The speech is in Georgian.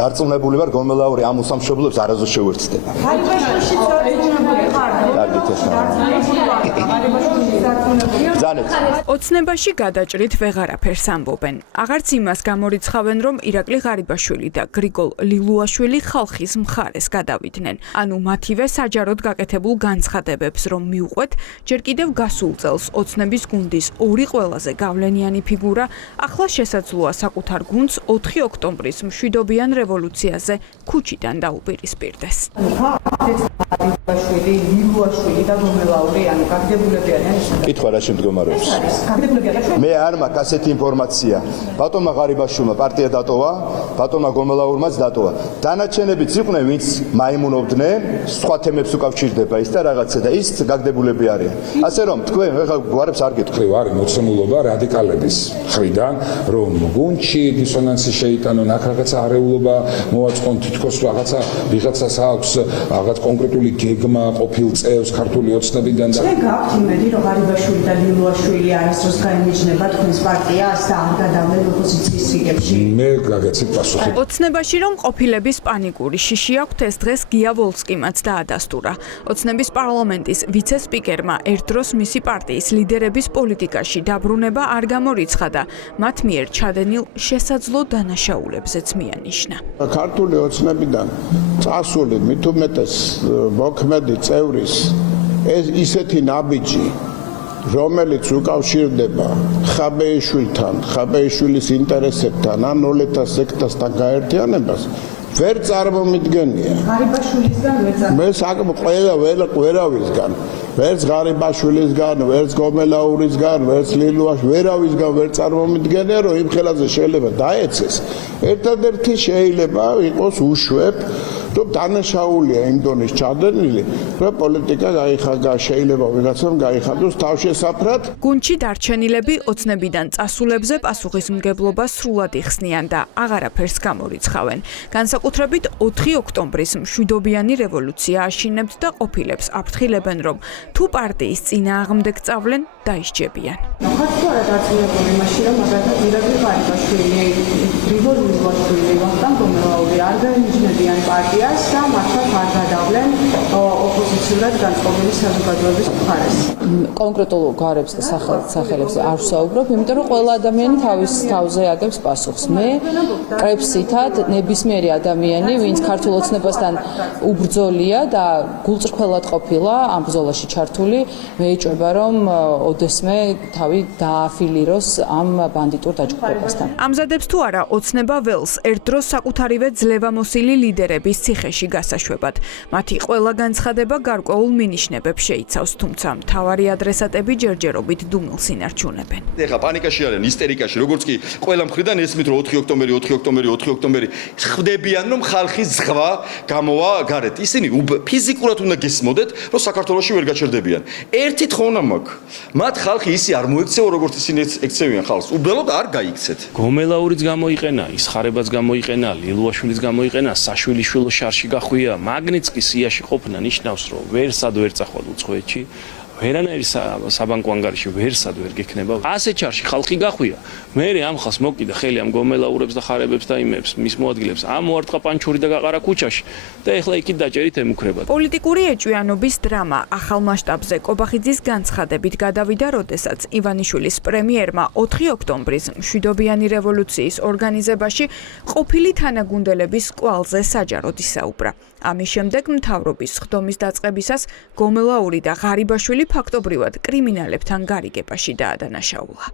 დარწმუნებული ვარ, გომელაური ამ უსამშობლოებს არასდროს შეუერთდება. ოცნებაში გადაჭრით ვეღარაფერს ამბობენ. აღარც იმას გამორიცხავენ, რომ ირაკლი ღარიბაშვილი და გრიგოლ ლილუაშვილი ხალხის მხარეს გადავიდნენ. ანუ მათივე საჯაროდ გაკეთებულ განცხადებებს რომ მიუყვეთ, ჯერ კიდევ გასულ წელს ოცნების გუნდის ორი ყველაზე გავლენიანი ფიგურა ახლა შესაძლოა საკუთარ გუნდს 4 ოქტომბრის მშვიდობიან რევოლუციაზე ქუჩიდან დაუპირისპირდეს. ლილუაშვილი და გომელაური ანუ გაგდებულები არიან. კითხვა რა შემდგომარეობს? მე არ მაქვს ასეთი ინფორმაცია. ბატონმა ღარიბაშვილმა პარტია დატოვა, ბატონმა გომელაურმაც დატოვა. დანარჩენებიც იყვნენ, ვინც მაიმუნობდნენ, სხვა თემებს უკავშირდება ის და რაღაცა და ის გაგდებულები არიან. ასე რომ თქვენ ეხლა გვარებს არ გეტყვი. არის მოცემულობა რადიკალების მხრიდან, რომ გუნდში დისონანსი შეიტანონ, აქ რაღაცა არეულობა მოვაწყონ, თითქოს ვიღაცას აქვს რაღაც კონკრეტული გეგმა ყოფილ წევს ქართული ოცნებიდან და გაქვთ იმედი, რომ ღარიბაშვილი და ლილუაშვილი არის დროს გაემიჯნება თქვენს პარტიას და არ გადავლენ ოპოზიციის რიგებში. მე გაგაცით პასუხი. ოცნებაში რომ ყოფილების პანიკური შიში აქვთ, ეს დღეს გია ვოლსკიმაც დაადასტურა. ოცნების პარლამენტის ვიცე-სპიკერმა ერთ დროს მისი პარტიის ლიდერების პოლიტიკაში დაბრუნება არ გამორიცხა და მათ მიერ ჩადენილ შესაძლო დანაშაულებზეც მიანიშნა. ქართული ოცნებიდან წასული მით უმეტეს მოქმედი წევრის ეს ისეთი ნაბიჯი, რომელიც უკავშირდება ხაბეიშვილთან, ხაბეიშვილის ინტერესებთან, ან ნოლეთა სექტასთან გაერთიანებას, ვერ წარმომიდგენია. ღარიბაშვილისგან ვერ მე ყველავისგან, ვერც ღარიბაშვილისგან, ვერც გომელაურისგან, ვერც ლილუაშვილის, ვერავისგან ვერ წარმომიდგენია, რომ იმ ხელაზე შეიძლება დაეცეს. ერთადერთი შეიძლება იყოს უშვებ, რომ დანაშაულია იმ დონის ჩადენილი, რომ პოლიტიკა შეიძლება ვიღაცამ გაიხადოს თავშესაფრად. გუნდში დარჩენილები ოცნებიდან წასულებზე პასუხისმგებლობას სრულად იხსნიან და აღარაფერს გამორიცხავენ. განსაკუთრებით 4 ოქტომბრის მშვიდობიანი რევოლუცია აშინებთ და ყოფილებს აფრთხილებენ, რომ თუ პარტიის წინააღმდეგ წავლენ, დაისჯებიან. ხართ თუ არა დარწმუნებული იმაში, რომ მაგალითად ირაკლი ღარიბაშვილი, გრიგოლ ლილუაშვილი, ვახტანგ გომელაური არ გაემიჯნებიან პარტიას და მართლაც არ გადავლენ ოპოზიციურად განწყობილი საზოგადოების მხარეს. კონკრეტულ გვარებს და სახელებს არ ვსაუბრობ, იმიტომ რომ ყველა ადამიანი თავის თავზე აგებს პასუხს. მე კრებსითად ნებისმიერი ადამიანი, ვინც ქართულ ოცნებასთან უბრძოლია და გულწრფელად ყოფილა ამ ბრძოლაში ჩართული, მეეჭვება რომ ოდესმე თავი დააფილიროს ამ ბანდიტურ დაჯგუფებასთან. ამზადებს თუ არა ოცნება ველს ერთ დროს საკუთარივე ძლევამოსილი ლიდერების ციხეში გასაშვებად. მათი ყველა განცხადება გარკვეულ მინიშნებებს შეიცავს, თუმცა მთავარი ადრესატები ჯერჯერობით დუმილს ინარჩუნებენ. ეხლა პანიკაში არიან, ისტერიკაში, როგორც კი ყველა მხრიდან ესმით რომ 4 ოქტომბერი ხვდებიან რომ ხალხის ზღვა გამოვა გარეთ. ისინი ფიზიკურად უნდა გესმოდეთ, რომ საქართველოში ვერ გაჩერდებიან. ერთი თხოვნა მაქვს. მათ ხალხი ისე არ მოექცეო, როგორც ისინი ექცევიან ხალხს. უბნელოდ არ გაიქცეთ. გომელაურიც გამოიყენა, ისხარებაც გამოიყენა, ლილუაშვილიც გამოიყენა, საშვილიშვილო შარში გახვია, მაგნიცკის სიაში ყოფნა ნიშნავს, რომ ვერსად ვერ წახვალ უცხოეთში. ვერანაირი საბანკო ანგარიში ვერსად ვერ გექნება. ასე ჩარში ხალხი გახვია. მე ამ ხალხს მოკიდა ხელი ამ გომელაურებს და ხარებებს და იმებს, მის მოადგილებს. ამ მოარტყა პანჩური და გაყარა ქუჩაში და ეხლა იქით დაჭერით ემუქრებათ. პოლიტიკური ეჭვიანობის დრამა ახალ მასშტაბზე კობახიძის განცხადებით გადავიდა, როდესაც ივანიშვილის პრემიერმა 4 ოქტომბრის მშვიდობიანი რევოლუციის ორგანიზებაში ყოფილი თანაგუნდელების კვალზე საჯაროდ ისაუბრა. ამის შემდეგ მთავრობის სხდომის დაწყებისას გომელაური და ღარიბაშვილი ფაქტობრივად კრიმინალებთან გარიგებაში დაადანაშაულა.